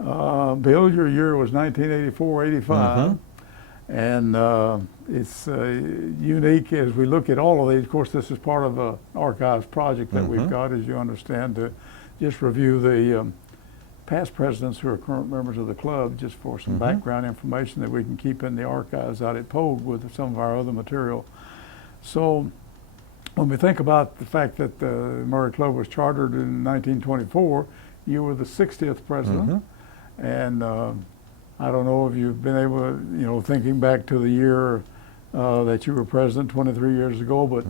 Bill, your year was 1984-85. Mm-hmm. And it's unique as we look at all of these. Of course, this is part of an archives project that we've got, as you understand, to just review the past presidents who are current members of the club, just for some background information that we can keep in the archives out at Pogue with some of our other material. So when we think about the fact that the Murray Club was chartered in 1924, you were the 60th president. And I don't know if you've been able to, thinking back to the year that you were president 23 years ago, but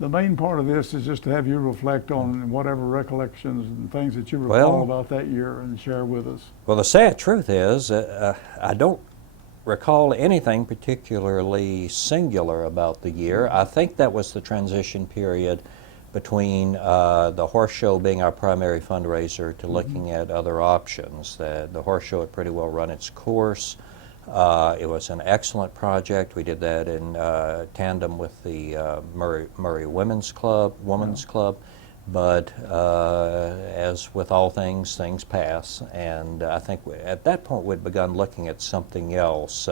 the main part of this is just to have you reflect on whatever recollections and things that you recall about that year and share with us. Well, the sad truth is I don't recall anything particularly singular about the year. I think that was the transition period between the horse show being our primary fundraiser to looking at other options. The horse show had pretty well run its course. It was an excellent project. We did that in tandem with the Murray Women's Club, but as with all things, things pass, and I think at that point we'd begun looking at something else.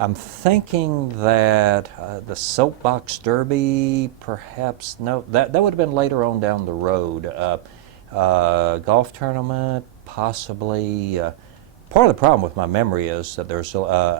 I'm thinking that the Soapbox Derby, perhaps, no, that would have been later on down the road. Golf tournament, possibly. Part of the problem with my memory is that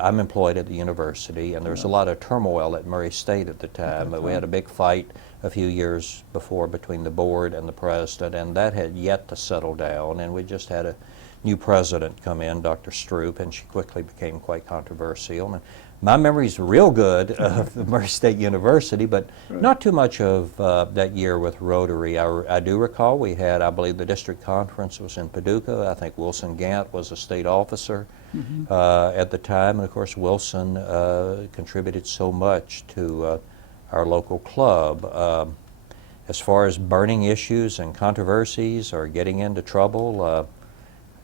I'm employed at the university, and there's a lot of turmoil at Murray State at the time. We had a big fight a few years before between the board and the president, and that had yet to settle down, and we just had a new president come in, Dr. Stroop, and she quickly became quite controversial. And my memory's real good of the Murray State University, but not too much of that year with Rotary. I do recall we had, I believe the district conference was in Paducah. I think Wilson Gant was a state officer at the time, and of course Wilson contributed so much to our local club. As far as burning issues and controversies or getting into trouble,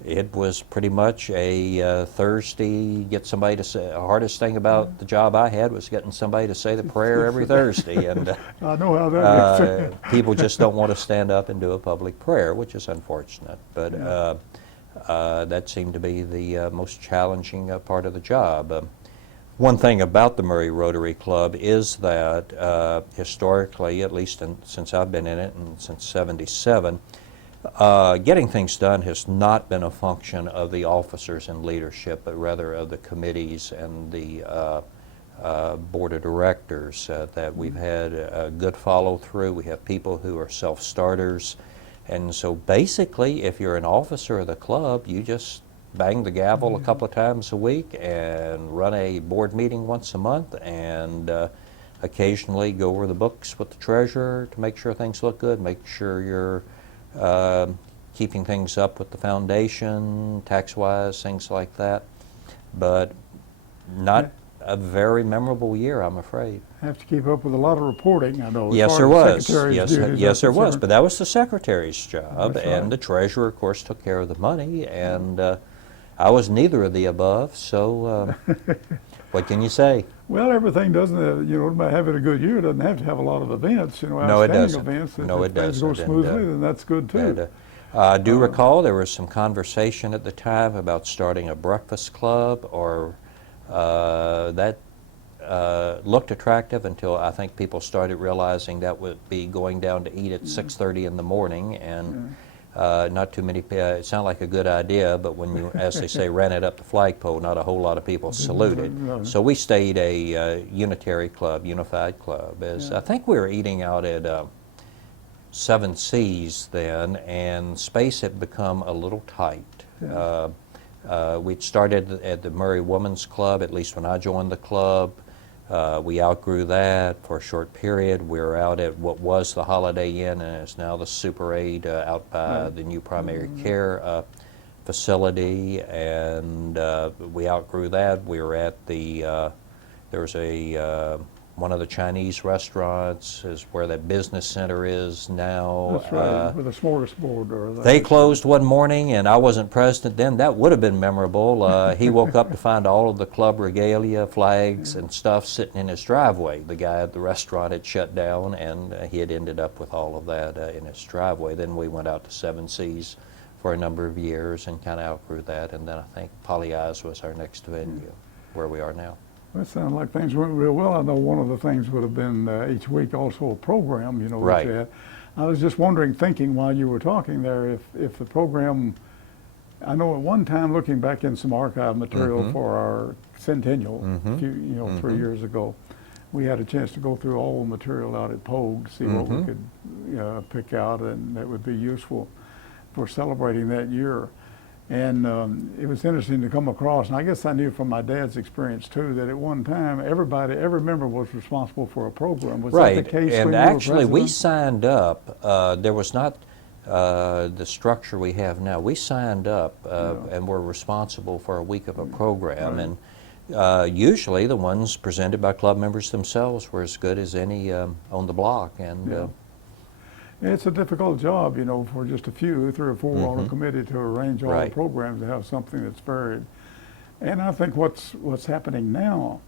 it was pretty much a Thursday, get somebody to say, the hardest thing about the job I had was getting somebody to say the prayer every Thursday. And I know how that is. People just don't want to stand up and do a public prayer, which is unfortunate. But that seemed to be the most challenging part of the job. One thing about the Murray Rotary Club is that historically, at least since I've been in it and since '77, getting things done has not been a function of the officers and leadership, but rather of the committees and the board of directors. That we've had a good follow-through. We have people who are self-starters, and so basically, if you're an officer of the club, you just bang the gavel a couple of times a week and run a board meeting once a month, and occasionally go over the books with the treasurer to make sure things look good, make sure you're keeping things up with the foundation, tax-wise, things like that. But not a very memorable year, I'm afraid. Have to keep up with a lot of reporting, I know. Yes, there was. Yes, there was. But that was the secretary's job, and the treasurer, of course, took care of the money, and I was neither of the above, so what can you say? Well, everything doesn't, having a good year doesn't have to have a lot of events, No, it doesn't. Events. No, it doesn't. If things go smoothly, then that's good too. I do recall there was some conversation at the time about starting a breakfast club, or that looked attractive until I think people started realizing that would be going down to eat at 6:30 in the morning, and not too many people. It sounded like a good idea, but when you, as they say, ran it up the flagpole, not a whole lot of people saluted. So we stayed a unitary club, unified club. I think we were eating out at Seven Seas then, and space had become a little tight. We'd started at the Murray Women's Club, at least when I joined the club. We outgrew that for a short period. We were out at what was the Holiday Inn, and is now the Super 8 out by the new primary care facility, and we outgrew that. We were at there was one of the Chinese restaurants is where that business center is now. That's right, with a smorgasbord. They closed one morning, and I wasn't president then. That would have been memorable. He woke up to find all of the club regalia, flags, and stuff sitting in his driveway. The guy at the restaurant had shut down, and he had ended up with all of that in his driveway. Then we went out to Seven Seas for a number of years and kind of outgrew that, and then I think Polly Eyes was our next venue, where we are now. That sounds like things went real well. I know one of the things would have been each week also a program, you know, that Right. you had. I was just wondering, thinking while you were talking there, if the program, I know at one time looking back in some archive material for our centennial, a few, 3 years ago, we had a chance to go through all the material out at Pogue, see what we could pick out, and that would be useful for celebrating that year. And it was interesting to come across, and I guess I knew from my dad's experience too, that at one time every member was responsible for a program. Was that the case when and you actually were we president? signed up, there was not the structure we have now. We signed up and were responsible for a week of a program, and usually the ones presented by club members themselves were as good as any on the block. And It's a difficult job, you know, for just a few, 3 or 4 on a committee to arrange all the programs to have something that's varied. And I think what's happening now,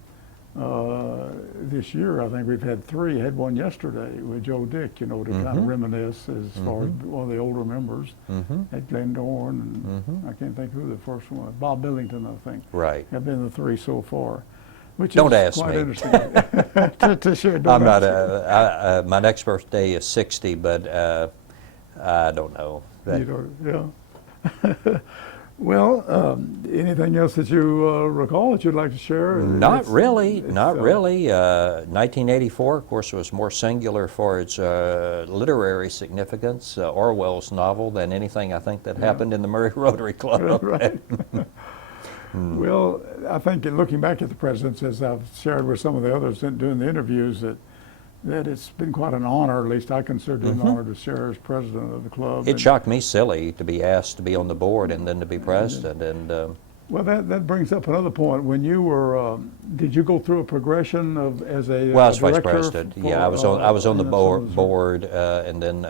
this year, I think we've had 3, had one yesterday with Joe Dick, you know, to kind of reminisce as far as one of the older members at Glendorn, and I can't think who the first one was, Bob Billington, I think. Right. Have been the 3 so far. Which Don't is ask quite me. interesting to share. I'm not my next birthday is 60, but I don't know. Yeah. Well, anything else that you recall that you'd like to share? Not really. 1984, of course, was more singular for its literary significance. Orwell's novel than anything I think that happened in the Murray Rotary Club. Right. Well, I think in looking back at the presidents, as I've shared with some of the others doing the interviews, that it's been quite an honor, at least I consider it an honor to share as president of the club. It shocked me silly to be asked to be on the board and then to be president. And well, that brings up another point. When you were, did you go through a progression of as a well, I was vice director president. for, Yeah, I was on the in board, and then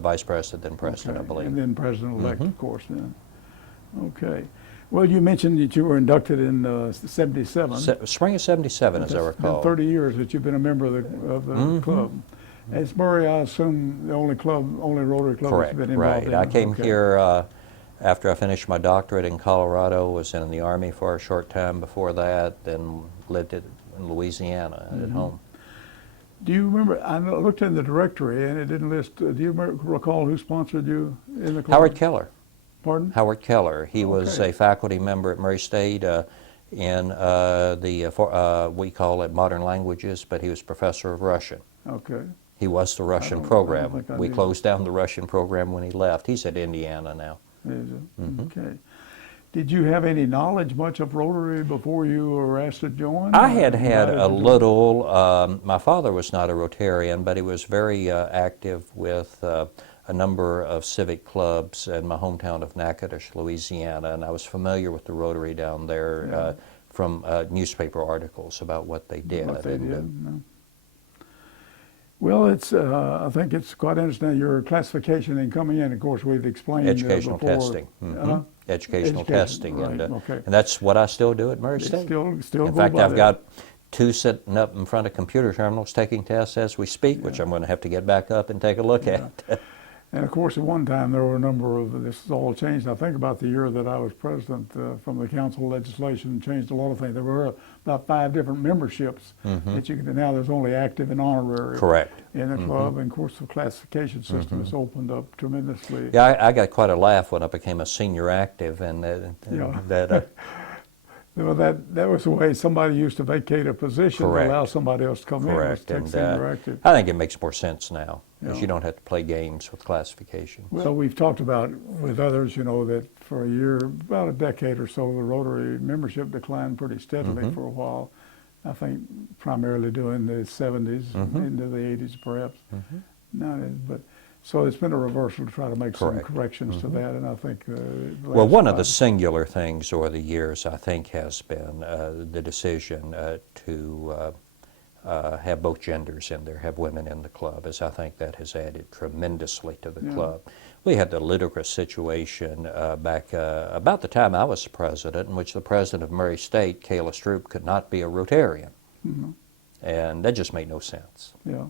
vice president, then president, Okay. I believe. And then president-elect, of course, then. Okay. Well, you mentioned that you were inducted in 77. Spring of '77, as I It's recall. been 30 years that you've been a member of the club. It's Murray, I assume, the only Rotary club Correct, that's been involved right. in. I came Okay. here after I finished my doctorate in Colorado, was in the Army for a short time before that, then lived in Louisiana at home. Do you remember, I looked in the directory and it didn't list, do you recall who sponsored you in the club? Howard Keller. Pardon? Howard Keller. He was Okay. a faculty member at Murray State in we call it modern languages, but he was professor of Russian. Okay. He was the Russian I don't program. think I We knew. closed down the Russian program when he left. He's at Indiana now. Is it? Okay. Did you have any knowledge much of Rotary before you were asked to join? I had had Invited a to join? little, my father was not a Rotarian, but he was very active with a number of civic clubs in my hometown of Natchitoches, Louisiana, and I was familiar with the Rotary down there from newspaper articles about what they did. What they And, did, no. Well, I think it's quite interesting, your classification in coming in. Of course, we've explained educational before. testing. Educational Education, testing. right, And, okay. and that's what I still do at Murray It's State. still In go fact, by I've that. got 2 sitting up in front of computer terminals taking tests as we speak, which I'm going to have to get back up and take a look at. And of course, at one time, there were a number of, this has all changed. I think about the year that I was president, from the council legislation changed a lot of things. There were about 5 different memberships that you could, now there's only active and honorary. Correct. In the club, and of course, the classification system has opened up tremendously. Yeah, I got quite a laugh when I became a senior active, and Yeah. that Well, that was the way somebody used to vacate a position Correct. to allow somebody else to come in. was correct. take And senior active. I think it makes more sense now because Yeah. you don't have to play games with classification. So we've talked about with others, that for a year, about a decade or so, the Rotary membership declined pretty steadily for a while. I think primarily during the 70s, into the 80s perhaps. But so it's been a reversal to try to make some Correct. corrections to that, and I think. Well, one of the singular things over the years, I think, has been the decision to have both genders in there, have women in the club, as I think that has added tremendously to the club. We had the ludicrous situation back about the time I was president, in which the president of Murray State, Kayla Stroop, could not be a Rotarian. And that just made no sense. Yeah.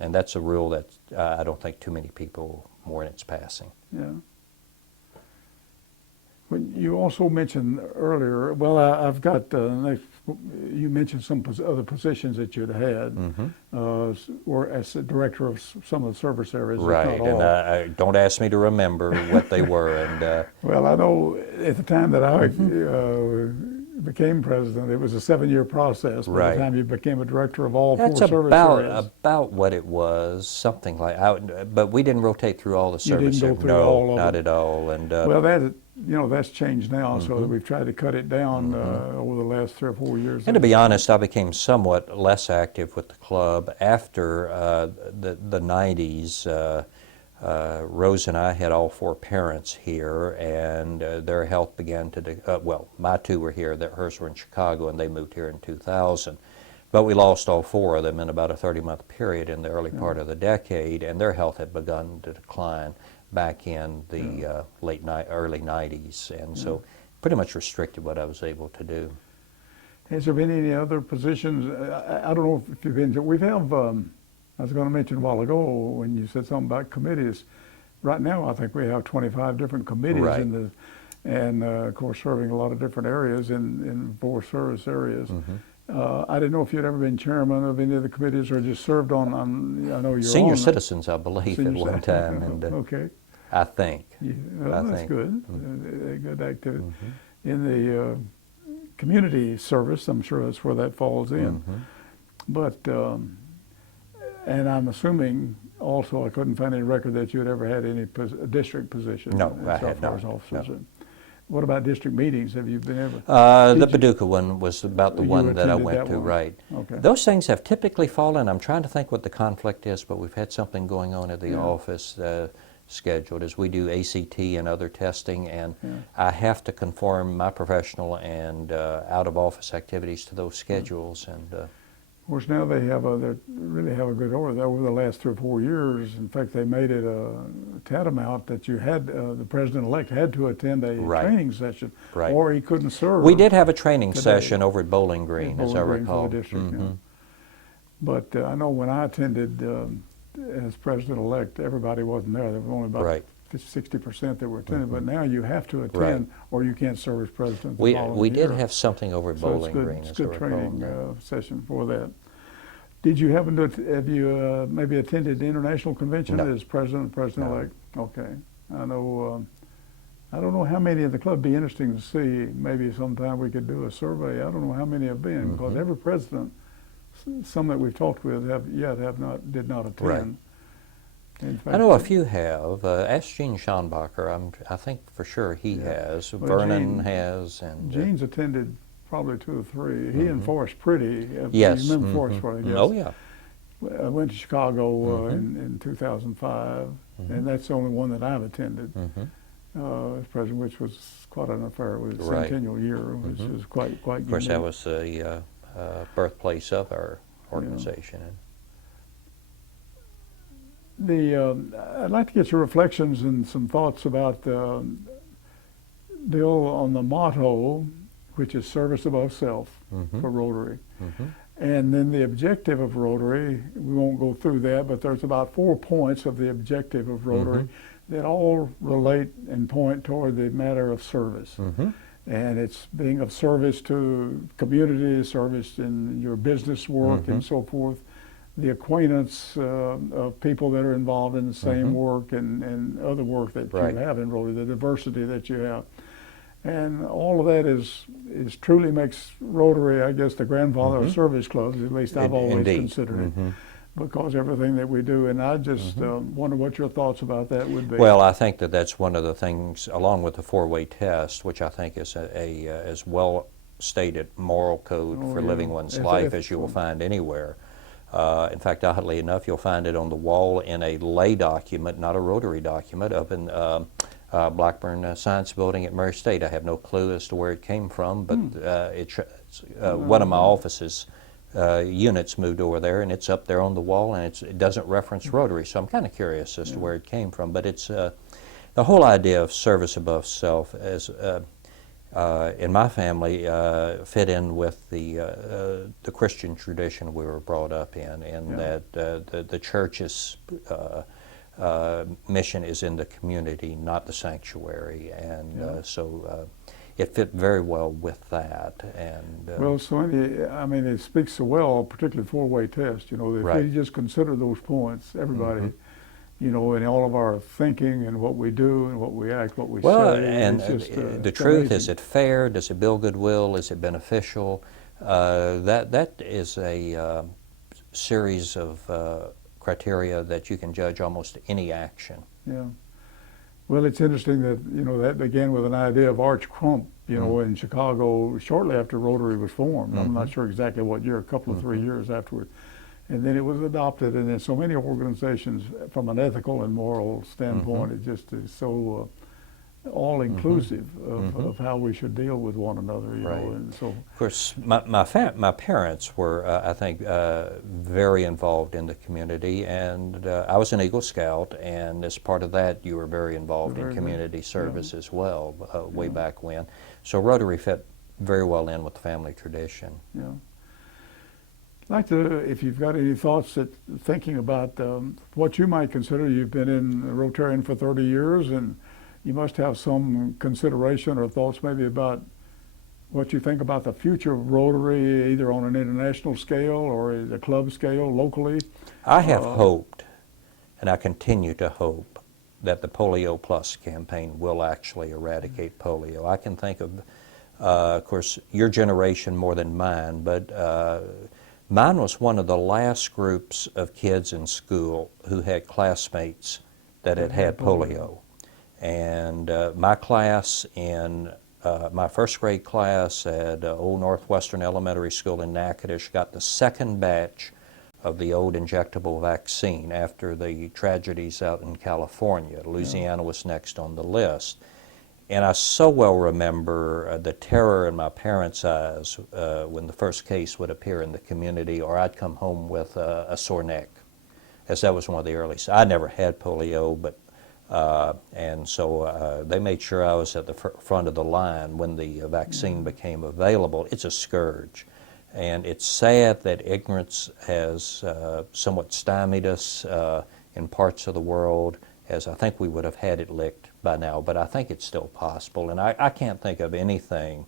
And that's a rule that I don't think too many people mourn its passing. Yeah. You also mentioned earlier, well, I've got, you mentioned some other positions that you'd had, or as the director of some of the service areas, if Right, not and all. don't ask me to remember what they were. And Well, I know at the time that I became president, it was a 7-year process. By Right. the time you became a director of all that's 4 service areas. about what it was, something like. But we didn't rotate through all the You didn't service go areas. through No, all of not them. at all. And Well, that's changed now, so that we've tried to cut it down over the last 3 or 4 years. And to be honest, I became somewhat less active with the club after the 90s. Rose and I had all 4 parents here, and their health began to, well, my 2 were here, hers were in Chicago, and they moved here in 2000. But we lost all 4 of them in about a 30-month period in the early part of the decade, and their health had begun to decline back in the early 90s, and so pretty much restricted what I was able to do. Has there been any other positions? I don't know if you've been, we have, I was going to mention a while ago when you said something about committees. Right now, I think we have 25 different committees Right. and of course, serving a lot of different areas in 4 service areas. I didn't know if you'd ever been chairman of any of the committees or just served on I know you're Senior on citizens, I believe, Senior at one citizen. time, and Okay. I think. Yeah, well, that's think. good. Good activity. In the community service, I'm sure that's where that falls in. But, and I'm assuming also, I couldn't find any record that you had ever had any district position. No, I as had far not, as officers. no. What about district meetings? Have you been ever? The Did you- Paducah one was about the You one that I attended went that to, one? right. Okay. Those things have typically fallen. I'm trying to think what the conflict is, but we've had something going on at the office scheduled as we do ACT and other testing, and I have to conform my professional and out-of-office activities to those schedules. And Of course, now they really have a good order. Over the last 3 or 4 years, in fact, they made it a tantamount that you had, the president-elect had to attend a Right. training session, Right. or he couldn't serve. we did have a training Today. session over at Bowling Green, Bowling as I Green for recall. the district, yeah. But I know when I attended as president-elect, everybody wasn't there. There were only about Right. 60% that were attending. But now you have to attend, or you can't serve as president. the We following did year. have something over at So Bowling Green, it's as I good recall. training session for that. Did you happen to have you maybe attended the international convention No. as president-elect? Okay. I know. I don't know how many of the club. Be interesting to see. Maybe sometime we could do a survey. I don't know how many have been because every president, some that we've talked with, did not attend. Right. In fact, I know a few have. Ask Gene Schonbacher. I think for sure he has. Well, Vernon Gene- has. And Gene's attended probably 2 or 3. He and Forrest Pretty. yes. You remember Forrest Pretty? Yes. Oh, yeah. I went to Chicago in 2005, and that's the only one that I've attended as president, which was quite an affair. It was a Right. centennial year, which was quite Of course, that unique. was the birthplace of our organization. I'd like to get your reflections and some thoughts about Bill on the motto, which is service above self for Rotary. And then the objective of Rotary, we won't go through that, but there's about 4 points of the objective of Rotary that all relate and point toward the matter of service. And it's being of service to community, service in your business work and so forth, the acquaintance of people that are involved in the same work and other work that Right. you have in Rotary, the diversity that you have. And all of that is truly makes Rotary, I guess, the grandfather of service clubs, at least I've always Indeed. considered it, because everything that we do. And I just wonder what your thoughts about that would be. Well, I think that that's one of the things, along with the 4-way test, which I think is as well stated moral code for living one's life as you will find anywhere. In fact, oddly enough, you'll find it on the wall in a lay document, not a Rotary document, up in Blackburn Science Building at Murray State. I have no clue as to where it came from, but one of my office's units moved over there, and it's up there on the wall, and it doesn't reference Rotary, so I'm kind of curious as to where it came from. But it's the whole idea of service above self, as in my family, fit in with the Christian tradition we were brought up in, and that the church's mission is in the community, not the sanctuary. And so it fit very well with that. And Well, so I mean, it speaks so well, particularly four-way test. You know, if Right. we just consider those points, everybody, Mhm. you know, in all of our thinking and what we do and what we act, what we Well, say, and it's just the it's truth, is amazing. it fair? Does it build goodwill? Is it beneficial? That is a series of criteria that you can judge almost any action. Yeah. Well, it's interesting that, you know, that began with an idea of Arch Crump, you know, in Chicago shortly after Rotary was formed. I'm not sure exactly what year, a couple of 3 years afterward. And then it was adopted, and then so many organizations, from an ethical and moral standpoint, it just is so all-inclusive of how we should deal with one another, you Right. know, and so, Of course, my parents were, I think, very involved in the community, and I was an Eagle Scout, and as part of that, you were very involved in Very good. community service as well, way Yeah. back when. So Rotary fit very well in with the family tradition. yeah. I'd like to, if you've got any thoughts thinking about what you might consider, you've been in Rotarian for 30 years, and you must have some consideration or thoughts maybe about what you think about the future of Rotary, either on an international scale or at a club scale, locally. I have hoped, and I continue to hope, that the Polio Plus campaign will actually eradicate polio. I can think of course, your generation more than mine, but mine was one of the last groups of kids in school who had classmates that had polio. And my class in my first grade class at Old Northwestern Elementary School in Natchitoches got the second batch of the old injectable vaccine after the tragedies out in California. Louisiana was next on the list. And I so well remember the terror in my parents' eyes when the first case would appear in the community, or I'd come home with a sore neck, as that was one of the earliest. I never had polio, but and so they made sure I was at the front of the line when the vaccine became available. It's a scourge. And it's sad that ignorance has somewhat stymied us in parts of the world, as I think we would have had it licked by now, but I think it's still possible. And I can't think of anything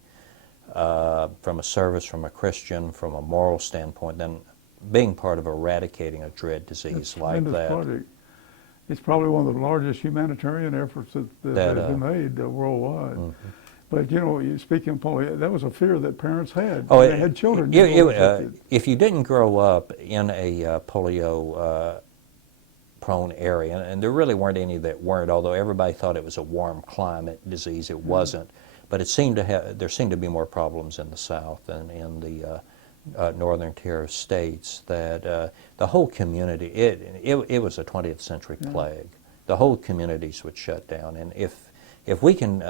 from a service, from a Christian, from a moral standpoint, than being part of eradicating a dread disease It's a like tremendous that. project. It's probably one of the largest humanitarian efforts that has been made worldwide. But, you know, speaking of polio, that was a fear that parents had. Oh, They had children. if you didn't grow up in a polio prone area, and there really weren't any that weren't, although everybody thought it was a warm climate disease, it wasn't. But there seemed to be more problems in the South than in the northern tier of states. That the whole community, it was a 20th century plague. The whole communities would shut down, and if we can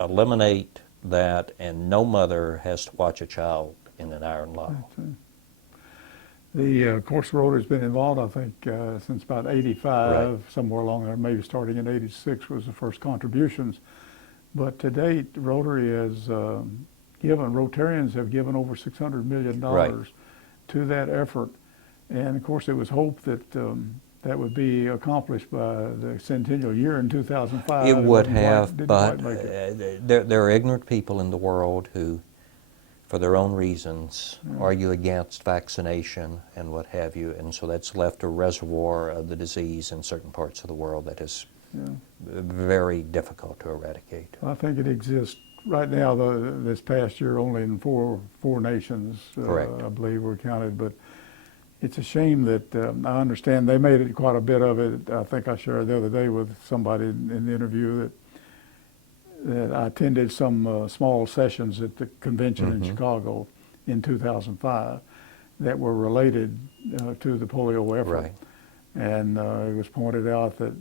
eliminate that, and no mother has to watch a child in an iron lung. The course Rotary's been involved, I think, since about 85, Right. somewhere along there, maybe starting in 86 was the first contributions. But to date, Rotary has Rotarians have given over $600 million to that effort. And of course, it was hoped that that would be accomplished by the centennial year in 2005. It would didn't have, quite but make it. there are ignorant people in the world who, for their own reasons, argue against vaccination and what have you, and so that's left a reservoir of the disease in certain parts of the world that is very difficult to eradicate. I think it exists right now. This past year, only in four nations, Correct. I believe, were counted. But it's a shame that I understand they made it quite a bit of it. I think I shared the other day with somebody in the interview that I attended some small sessions at the convention in Chicago in 2005 that were related to the polio effort. Right. And it was pointed out that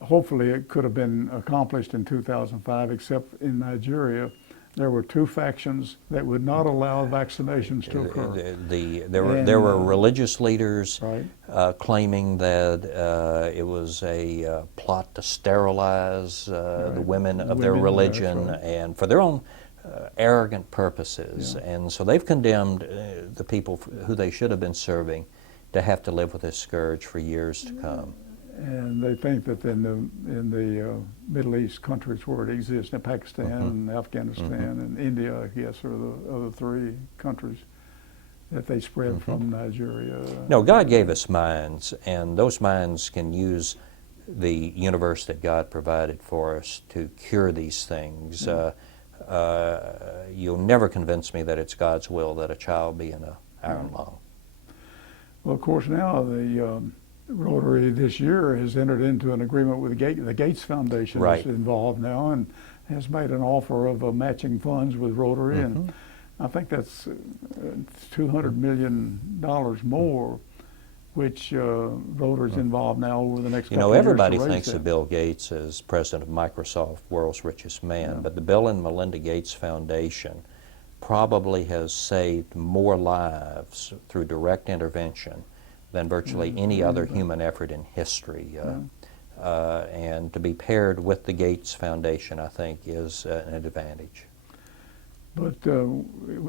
hopefully it could have been accomplished in 2005, except in Nigeria, there were two factions that would not allow vaccinations to occur. There were religious leaders Right. claiming that it was a plot to sterilize the women of their Women, religion, that's right. and for their own arrogant purposes. And so they've condemned the people who they should have been serving to have to live with this scourge for years to come. And they think that in the Middle East countries where it exists, in Pakistan, Afghanistan, and India, I guess, are the other three countries that they spread from Nigeria. No, God gave us minds, and those minds can use the universe that God provided for us to cure these things. You'll never convince me that it's God's will that a child be in an iron lung. Well, of course, now the Rotary this year has entered into an agreement with the Gates Foundation is involved now and has made an offer of matching funds with Rotary, and I think that's $200 million more, which Rotary's involved now over the next couple of years. Everybody thinks of Bill Gates as president of Microsoft, world's richest man, but the Bill and Melinda Gates Foundation probably has saved more lives through direct intervention than virtually any other human effort in history. And to be paired with the Gates Foundation, I think, is an advantage. But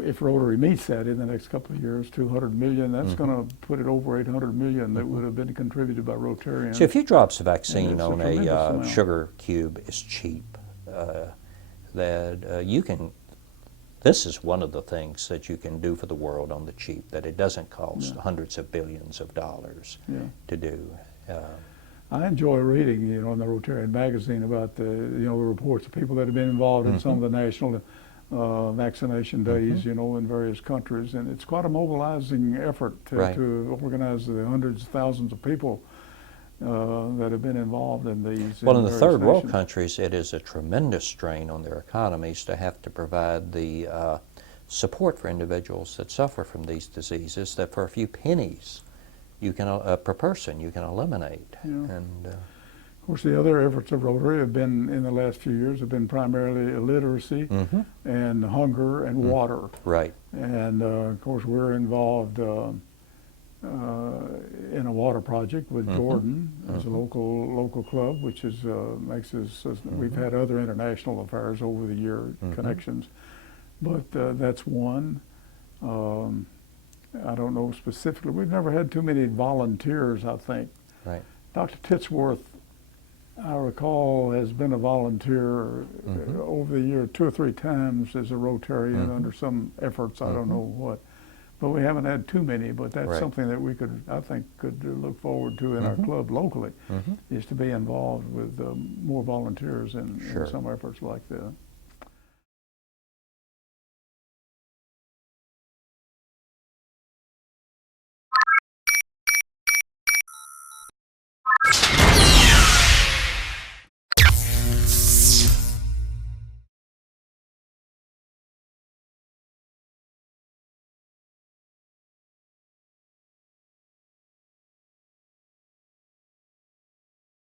if Rotary meets that in the next couple of years, $200 million, that's going to put it over $800 million that would have been contributed by Rotarians. So a few drops of vaccine on a sugar cube is cheap. That you can. This is one of the things that you can do for the world on the cheap, that it doesn't cost hundreds of billions of dollars to do. I enjoy reading, in the Rotarian magazine about the reports of people that have been involved in some of the national vaccination days, in various countries, and it's quite a mobilizing effort to organize the hundreds of thousands of people that have been involved in these. Well, in the third world countries, it is a tremendous strain on their economies to have to provide the support for individuals that suffer from these diseases that for a few pennies you can per person you can eliminate. And of course, the other efforts of Rotary have been in the last few years have been primarily illiteracy and hunger and water. Right. And of course, we're involved in a water project with Jordan as a local club, which is makes us. We've had other international affairs over the year connections, but that's one. I don't know specifically. We've never had too many volunteers, I think. Right. Dr. Titsworth, I recall, has been a volunteer over the year 2 or 3 times as a Rotarian under some efforts. I don't know what. But we haven't had too many, but that's something that we I think could look forward to in our club locally, is to be involved with more volunteers in some efforts like that.